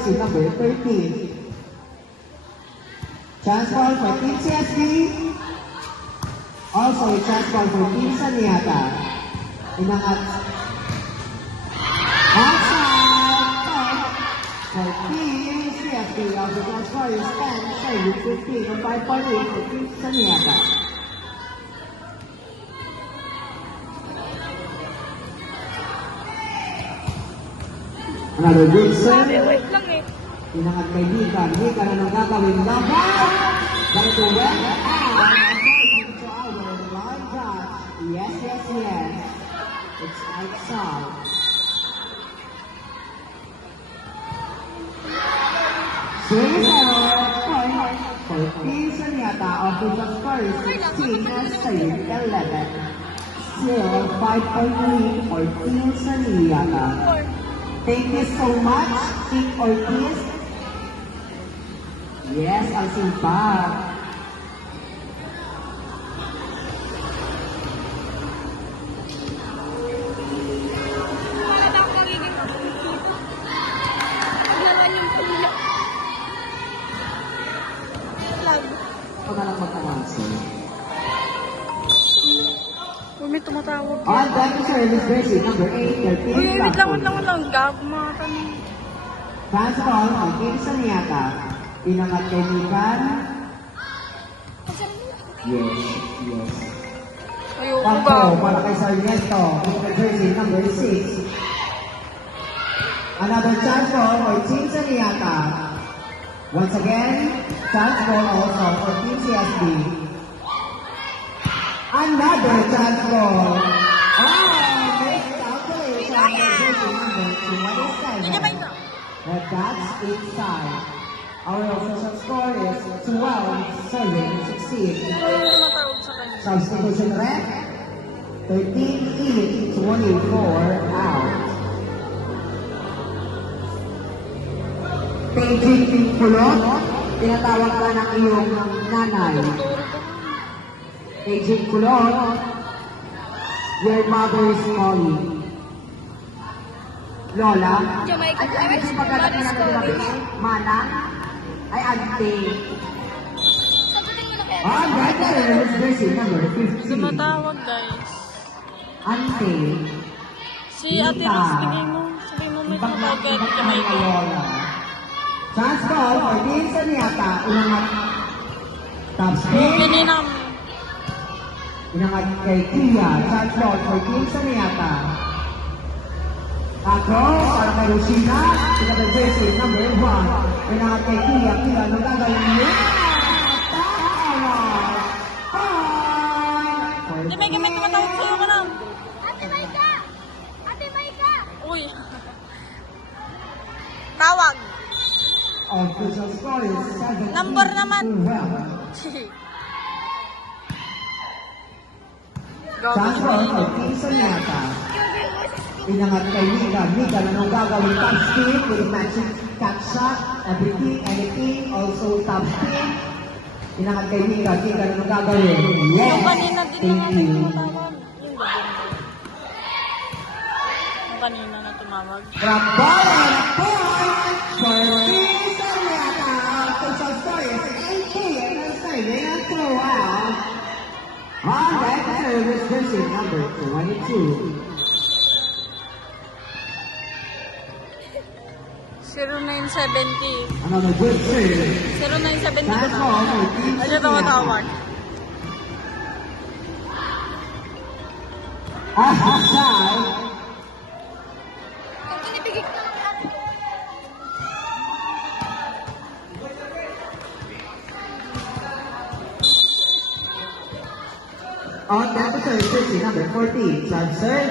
jersey number 13. Chance ball for Team CSB. Also a chance ball for Team Saniata. Inangat. Outside for Team CSB. Also chance ball is 10, serving 15 on 5-point lead for Team Saniata. Another good serve. Wait lang eh. Inangat kay Mika. Mika na nang gagawin. Number! Back to well. And to our line touch. Yes, yes, yes. It's outside. Service error. Point for Team Saniata. Official score is 16 and save 11. Still 5-point lead for Team Saniata. Thank you so much, Team Ortiz. Yes, I'll see back. Wala na akong magiging dito. Paglaran yung pulya. Lag. Ako na lang mag-answer. Uy, may tumatawag. On that is service jersey number 8, their team Uy, wait lang. Gago mga tanong. Fans ball on Team Saniata. Pinangat kay Mikan. Yes, yes. Ayoko Takbo ba? para kay Sarmiento. Their jersey number 6. Another chance ball for Team Saniata. Once again, chance ball also for Team CSB. Another chance ball. Miscalculation. Jersey number 27. But that's inside. Our official score is 12-16. Ay, tumatawag sa kanya. Substitution rep, 13 in, 24 out. Paging Kulot, tinatawag ka ng iyong nanay. Paging Kulot, your mother is calling. Lola, Jamaica ay Flowers, hindi pagkatakin na Mother is nila Mana, ay ante. Sagutin mo na kaya. Right there, jersey number 15. Tumatawag, guys. Ante. Si Ate Rose, bigay mo. Sabihin mo may tumatawag kay Ate Jamaica. Chance ball for Team Saniata. Inangat. Top spin. Pininam. Inangat kay Tia. Chance ball for Team Saniata. Ako, para kay Rosina. Ika jersey number 1. Inangat kay Tia. Tia, anong gagawin niyo? Ate Maika, may tumatawag sa'yo ka lang. Ate Maika! Ate Maika! Uy. Tawag. Official score is 17. Number naman. Chance ball for Team Saniata. Inangat kay Mika. Mika na nung gagawin top spin with matching catch shot, everything, anything, also top spin. Inangat kay Mika. Mika na nung gagawin. Yes! Yung kanina din Thank naman you. tumatawag. Yung gagawin. Yung kanina na tumawag. From ball and point for Team Saniata. Official score is 18 and saving a throwout. On that service jersey number 22. 0970. Another good serve. 0970 ko Chance na. ball for Team Ano tumatawag? Outside. Kung pinipigil ko lang ate. On that is jersey number 14, Chad serve.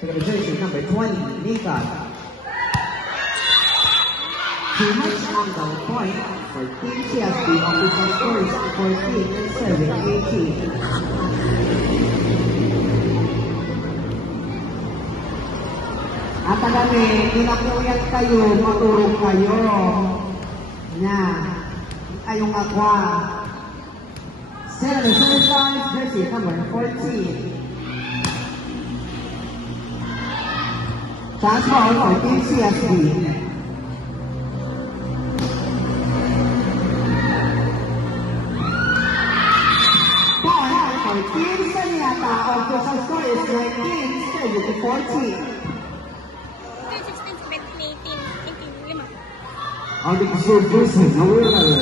Second jersey number 20, Mika. Too much angle point for Team CSB. Official score is 14 and serving 18. At kami, pinakuyat kayo, maturong kayo. Na, kayong akwa. Senator Sunshine, jersey number 14. Chance ball for Team CSB. 40. 16, 17, 18, 18, 5. Ang nag-surface na nawala na.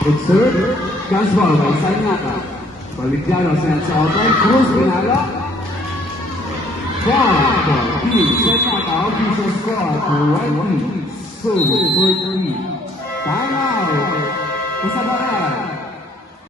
Observe, Caswell by Sainata. Baliktado sa Otay, Cruz Pinalo. 4 for Sainata, official score for White Team. So, 4-3. Time out. Isa ba rin?